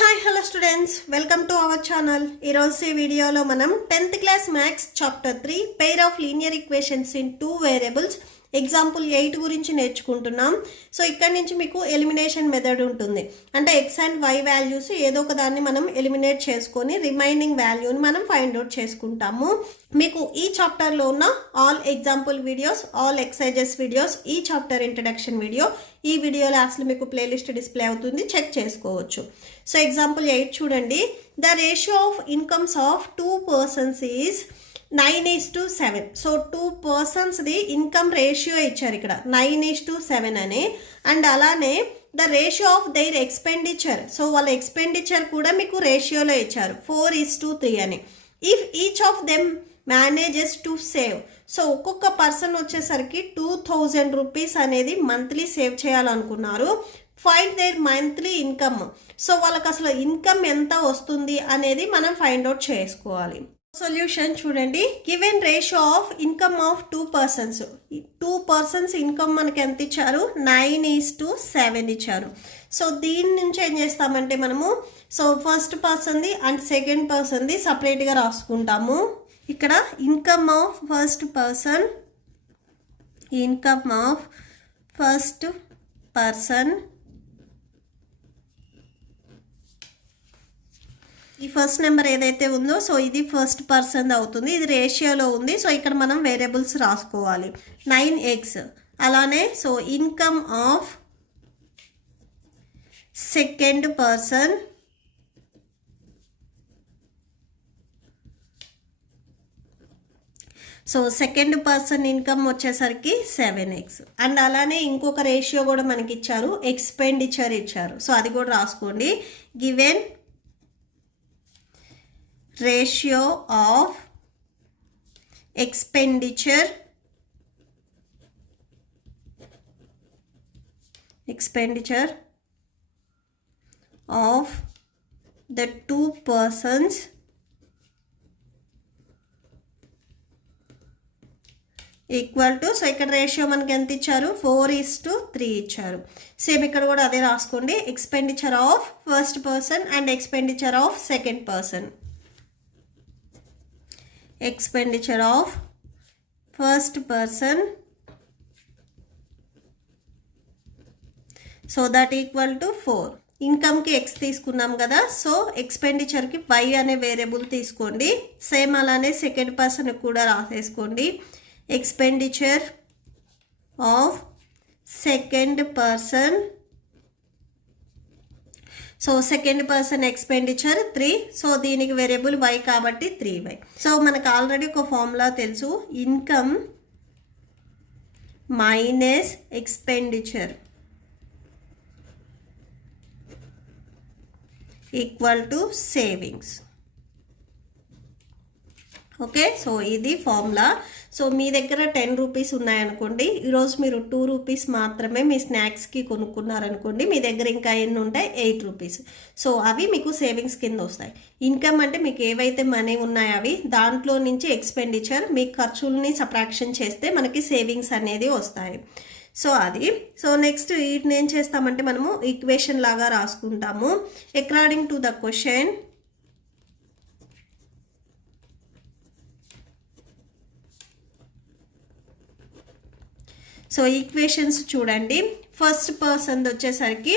Hi hello students, welcome to our channel. ఈరోజు ఈ వీడియోలో మనం 10th class maths chapter 3 pair of linear equations in 2 variables example 8 గురించి నేర్చుకుంటున్నాం. సో ఇక్కడ నుంచి మీకు ఎలిమినేషన్ మెథడ్ ఉంటుంది. అంటే ఎక్స్ అండ్ వై వాల్యూస్ ఏదో ఒక దాన్ని మనం ఎలిమినేట్ చేసుకొని రిమైనింగ్ వాల్యూని మనం ఫైండ్ అవుట్ చేసుకుంటాము. మీకు ఈ చాప్టర్లో ఉన్న all example videos, all exercises videos, ఈ చాప్టర్ ఇంట్రడక్షన్ వీడియో, ఈ వీడియోలో అసలు మీకు ప్లేలిస్ట్ డిస్ప్లే అవుతుంది, చెక్ చేసుకోవచ్చు. సో ఎగ్జాంపుల్ 8 చూడండి. The ratio of incomes of 2 persons is 9:7. So 2 personsది ఇన్కమ్ రేషియో ఇచ్చారు ఇక్కడ 9:7 అని. అండ్ అలానే the ratio of their expenditure, so వాళ్ళ ఎక్స్పెండిచర్ కూడా మీకు రేషియోలో ఇచ్చారు 4:3 అని. If each of them manages to save, so ఒక్కొక్క పర్సన్ వచ్చేసరికి 2000 రూపీస్ అనేది మంత్లీ సేవ్ చేయాలనుకున్నారు. Find their monthly income, so వాళ్ళకి అసలు ఇన్కమ్ ఎంత వస్తుంది అనేది మనం ఫైండ్ అవుట్ చేసుకోవాలి. సొల్యూషన్ చూడండి. Given ratio of income of 2 persons, 2 persons income మనకి ఎంత ఇచ్చారు? 9:7 ఇచ్చారు. సో దీని నుంచి ఏం చేస్తామంటే మనము సో ఫస్ట్ పర్సన్ది అండ్ సెకండ్ పర్సన్ది సపరేట్గా రాసుకుంటాము. ఇక్కడ income of first person, income of first person, ఈ ఫస్ట్ నెంబర్ ఏదైతే ఉందో సో ఇది ఫస్ట్ పర్సన్ అవుతుంది, ఇది రేషియోలో ఉంది. సో ఇక్కడ మనం వేరియబుల్స్ రాసుకోవాలి. 9x. అలానే so income of second person, so second person income వచ్చేసరికి 7x. అండ్ అలానే ఇంకొక రేషియో కూడా మనకి ఇచ్చారు, ఎక్స్పెండిచర్ ఇచ్చారు. సో అది కూడా రాసుకోండి. Given ratio of expenditure of the 2 persons equal to, so ఇక్కడ రేషియో మనకి ఎంత ఇచ్చారు? 4:3 ఇచ్చారు. సేమ్ ఇక్కడ కూడా అదే రాసుకోండి. Expenditure of first person and expenditure of second person. Expenditure of first person, so that equal to 4. ఇన్కమ్కి ఎక్స్ తీసుకున్నాం కదా, సో ఎక్స్పెండిచర్కి వై అనే వేరియబుల్ తీసుకోండి. సేమ్ అలానే సెకండ్ పర్సన్ కూడా రాసేసుకోండి. Expenditure of second person, so second person expenditure 3. So దీనికి వేరియబుల్ వై కాబట్టి 3y. సో మనకు ఆల్రెడీ ఒక ఫార్ములా తెలుసు, income minus expenditure equal to savings. Okay, so ఇది ఫార్ములా. సో మీ దగ్గర 10 రూపీస్ ఉన్నాయనుకోండి, ఈరోజు మీరు 2 రూపీస్ మాత్రమే మీ స్నాక్స్కి కొనుక్కున్నారనుకోండి, మీ దగ్గర ఇంకా ఎన్ని ఉంటాయి? 8 రూపీస్. సో అవి మీకు సేవింగ్స్ కింద వస్తాయి. ఇన్కమ్ అంటే మీకు ఏవైతే మనీ ఉన్నాయో అవి, దాంట్లో నుంచి ఎక్స్పెండిచర్ మీ ఖర్చుల్ని సబ్ట్రాక్షన్ చేస్తే మనకి సేవింగ్స్ అనేది వస్తాయి. సో అది. సో నెక్స్ట్ వీటిని ఏం చేస్తామంటే మనము ఈక్వేషన్ లాగా రాసుకుంటాము. According to the question, so equations చూడండి. ఫస్ట్ పర్సన్ వచ్చేసరికి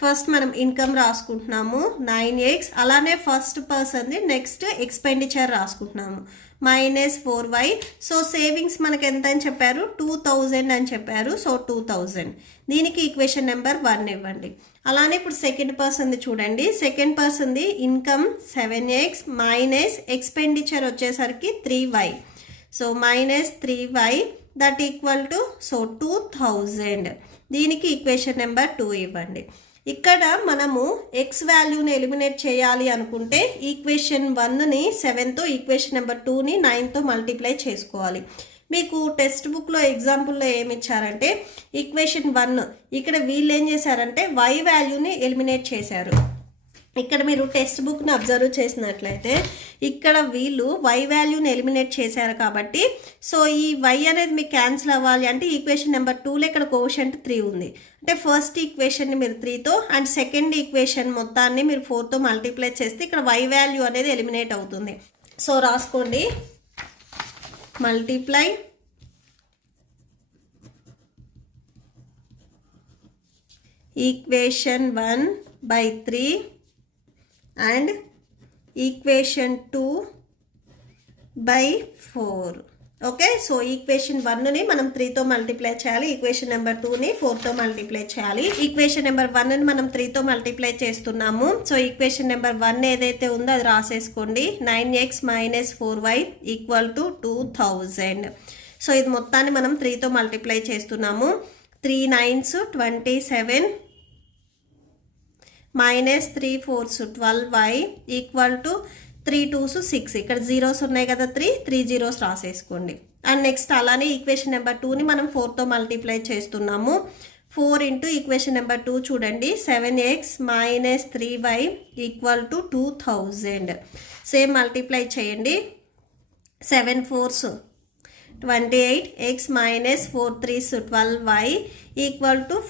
ఫస్ట్ మనం ఇన్కమ్ రాసుకుంటున్నాము 9x. అలానే ఫస్ట్ పర్సన్ది నెక్స్ట్ ఎక్స్పెండిచర్ రాసుకుంటున్నాము -4y. సో సేవింగ్స్ మనకి ఎంత అని చెప్పారు? 2000 అని చెప్పారు. సో 2000. దీనికి ఈక్వేషన్ నెంబర్ 1 ఇవ్వండి. అలానే ఇప్పుడు సెకండ్ పర్సన్ది చూడండి. సెకండ్ పర్సన్ది ఇన్కమ్ 7x మైనస్ ఎక్స్పెండిచర్ వచ్చేసరికి 3y. So -3y that equal to so 2000. దీనికి ఈక్వేషన్ నెంబర్ 2 ఇవ్వండి. ఇక్కడ మనము ఎక్స్ వాల్యూని ఎలిమినేట్ చేయాలి అనుకుంటే ఈక్వేషన్ 1ని 7తో, ఈక్వేషన్ నెంబర్ 2ని 9తో మల్టిప్లై చేసుకోవాలి. మీకు టెక్స్ట్ బుక్లో ఎగ్జాంపుల్లో ఏమి ఇచ్చారంటే ఈక్వేషన్ 1 ఇక్కడ వీళ్ళు ఏం చేశారంటే వై వాల్యూని ఎలిమినేట్ చేశారు. ఇక్కడ మీరు టెక్స్ట్ బుక్ని అబ్జర్వ్ చేసినట్లయితే ఇక్కడ వీళ్ళు వై వాల్యూని ఎలిమినేట్ చేశారు కాబట్టి సో ఈ వై అనేది మీకు క్యాన్సిల్ అవ్వాలి అంటే ఈక్వేషన్ నెంబర్ 2లో ఇక్కడ కోషంట్ 3 ఉంది. అంటే ఫస్ట్ ఈక్వేషన్ని మీరు 3తో అండ్ సెకండ్ ఈక్వేషన్ మొత్తాన్ని మీరు 4తో మల్టిప్లై చేస్తే ఇక్కడ వై వాల్యూ అనేది ఎలిమినేట్ అవుతుంది. సో రాసుకోండి, multiply equation 1/3 and equation 2/4. Okay, so equation 1ని మనం 3తో మల్టిప్లై చేయాలి, ఈక్వేషన్ నెంబర్ 2ని 4తో మల్టిప్లై చేయాలి. ఈక్వేషన్ నెంబర్ 1ని మనం 3తో మల్టిప్లై చేస్తున్నాము. సో ఈక్వేషన్ నెంబర్ 1 ఏదైతే ఉందో అది రాసేసుకోండి. 9x - 4y = 2000. సో ఇది మొత్తాన్ని మనం 3తో మల్టిప్లై చేస్తున్నాము. 3 9s 27 -3 4s 12y = 3 2s 6. ఇక్కడ జీరోస్ ఉన్నాయి కదా, 3 జీరోస్ రాసేసుకోండి. అండ్ నెక్స్ట్ అలానే ఈక్వేషన్ నెంబర్ 2ని మనం 4తో మల్టిప్లై చేస్తున్నాము. 4 ఇంటూ ఈక్వేషన్ నెంబర్ 2 చూడండి, 7x - 3y = 2000. సేమ్ మల్టిప్లై చేయండి. 7 4s 28, x - 4 3s 12y =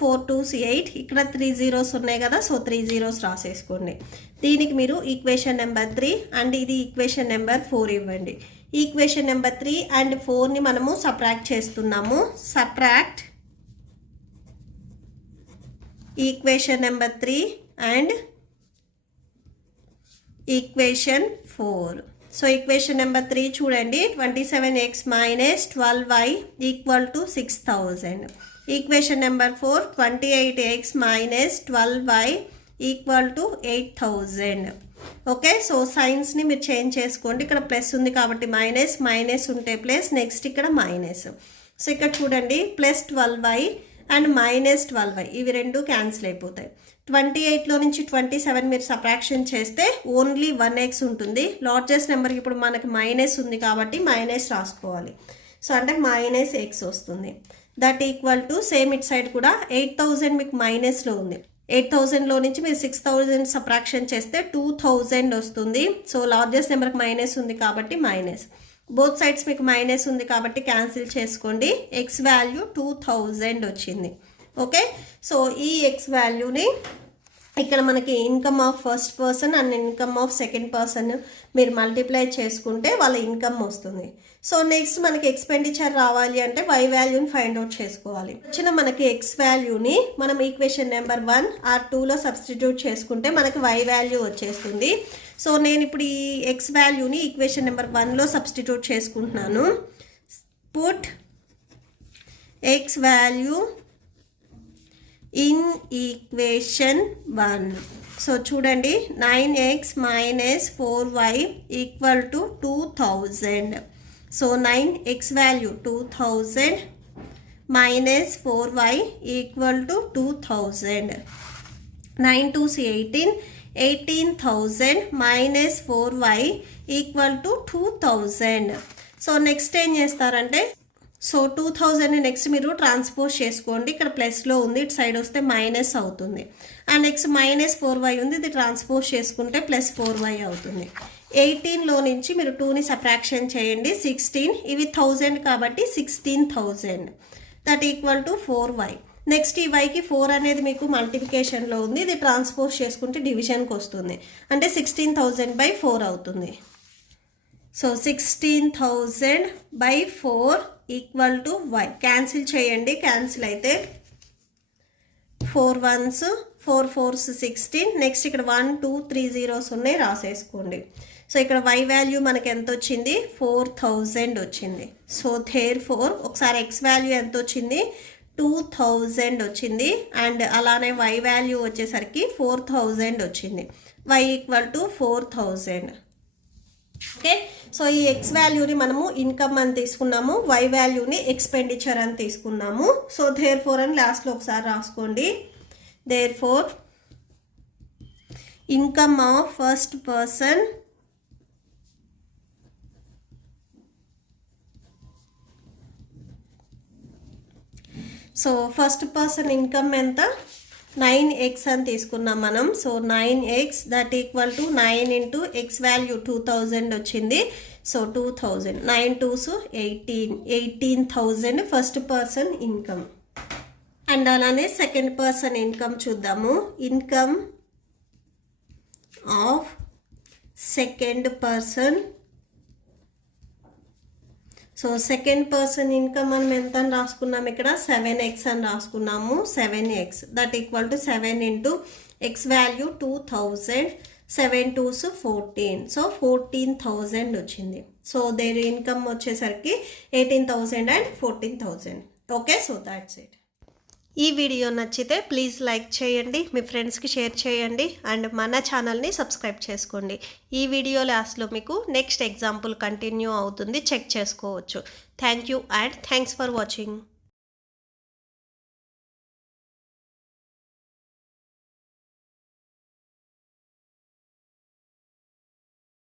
4 2s 8. ఇక్కడ 3 జీరోస్ ఉన్నాయి కదా, సో 3 జీరోస్ రాసేసుకోండి. దీనికి మీరు ఈక్వేషన్ నెంబర్ 3 అండ్ ఇది ఈక్వేషన్ నెంబర్ 4 ఇవ్వండి. ఈక్వేషన్ నెంబర్ 3 అండ్ 4ని మనము సబ్ట్రాక్ట్ చేస్తున్నాము. Subtract equation number 3 and equation 4. So equation number 3 చూడండి, 27x - 12y = 6000. Equation number 4 28x - 12y = 8000. Okay, so సైన్స్ని మీరు చేంజ్ చేసుకోండి. ఇక్కడ ప్లస్ ఉంది కాబట్టి మైనస్, మైనస్ ఉంటే ప్లస్, నెక్స్ట్ ఇక్కడ మైనస్. సో ఇక్కడ చూడండి +12y అండ్ -12y ఇవి రెండు క్యాన్సిల్ అయిపోతాయి. 28లో నుంచి 27 మీరు సబ్ట్రాక్షన్ చేస్తే ఓన్లీ 1x ఉంటుంది. లార్జెస్ట్ నెంబర్కి ఇప్పుడు మనకి మైనస్ ఉంది కాబట్టి మైనస్ రాసుకోవాలి. సో అంటే -x వస్తుంది. That equal to same it side కూడా 8000 మీకు మైనస్లో ఉంది. 8000లో నుంచి మీరు 6000 సబ్ట్రాక్షన్ చేస్తే 2000 వస్తుంది. సో లార్జెస్ట్ నెంబర్కి మైనస్ ఉంది కాబట్టి మైనస్. బోత్ సైడ్స్ మీకు మైనస్ ఉంది కాబట్టి క్యాన్సిల్ చేసుకోండి. ఎక్స్ వాల్యూ 2000 వచ్చింది. ఓకే, సో ఈ ఎక్స్ వాల్యూని ఇక్కడ మనకి income of first person and income of second person మీరు మల్టిప్లై చేసుకుంటే వాళ్ళ ఇన్కమ్ వస్తుంది. సో నెక్స్ట్ మనకి ఎక్స్పెండిచర్ రావాలి అంటే వై వాల్యూని ఫైండ్ అవుట్ చేసుకోవాలి. వచ్చిన మనకి ఎక్స్ వాల్యూని మనం ఈక్వేషన్ నెంబర్ 1 ఆర్ 2లో సబ్స్టిట్యూట్ చేసుకుంటే మనకి వై వాల్యూ వచ్చేస్తుంది. సో నేను ఇప్పుడు ఈ ఎక్స్ వాల్యూని ఈక్వేషన్ నెంబర్ 1లో సబ్స్టిట్యూట్ చేసుకుంటున్నాను. Put X value in equation 1. So చూడండి 9x - 4y = 2000. So 9x value 2000 - 4y = 2000. 9 2s 18, 18,000 - 4y = 2000. So next ఏం చేస్తారంటే సో 2000 నెక్స్ట్ మీరు ట్రాన్స్పోజ్ చేసుకోండి. ఇక్కడ ప్లస్లో ఉంది, ఇటు సైడ్ వస్తే మైనస్ అవుతుంది. అండ్ నెక్స్ట్ -4y ఉంది, ఇది ట్రాన్స్పోజ్ చేసుకుంటే +4y అవుతుంది. 18లో నుంచి మీరు 2ని సబ్ట్రాక్షన్ చేయండి. 16 ఇవి 1000 కాబట్టి 16,000. That equal to 4y. Next ఈ వైకి 4 అనేది మీకు మల్టిప్లికేషన్లో ఉంది, ఇది ట్రాన్స్పోజ్ చేసుకుంటే డివిజన్కి వస్తుంది. అంటే 16,000/4 అవుతుంది. So 16,000/4 = y. క్యాన్సిల్ చేయండి. క్యాన్సిల్ అయితే 4 1s 4 4s 16. నెక్స్ట్ ఇక్కడ 1 2 3 జీరోస్ ఉన్నాయి, రాసేసుకోండి. సో ఇక్కడ y వాల్యూ మనకి ఎంత వచ్చింది, 4000 వచ్చింది. సో therefore ఒకసారి x వాల్యూ ఎంత వచ్చింది, 2000 వచ్చింది. అండ్ అలానే y వాల్యూ వచ్చేసరికి 4000 వచ్చింది. y = 4000. ఓకే, సో ఈ ఎక్స్ వాల్యూని మనము ఇన్కమ్ అని తీసుకున్నాము, వై వాల్యూని ఎక్స్పెండిచర్ అని తీసుకున్నాము. సో therefore అని లాస్ట్లో ఒకసారి రాసుకోండి. therefore income of first person so first person income ఎంత, 9x అని తీసుకున్నాం మనం. So 9x that equal to 9 into X value 2000 వచ్చింది. So 2000, 9 2s 18,000 first person income. And అలానే సెకండ్ పర్సన్ ఇన్కమ్ చూద్దాము. Income of second person. So second person income మనం ఎంత అని రాసుకున్నాము ఇక్కడ, 7x అని రాసుకున్నాము. 7x that equal to 7 into X value 2000, 7 2s 14. So 14,000 వచ్చింది. So there income వచ్చేసరికి 18,000 and 14,000. Okay, so that's it. ఈ వీడియో నచ్చితే ప్లీజ్ లైక్ చేయండి, మీ ఫ్రెండ్స్కి షేర్ చేయండి అండ్ మన ఛానల్ని సబ్స్క్రైబ్ చేసుకోండి. ఈ వీడియో లాస్ట్లో మీకు నెక్స్ట్ ఎగ్జాంపుల్ కంటిన్యూ అవుతుంది, చెక్ చేసుకోవచ్చు. Thank you and thanks for watching.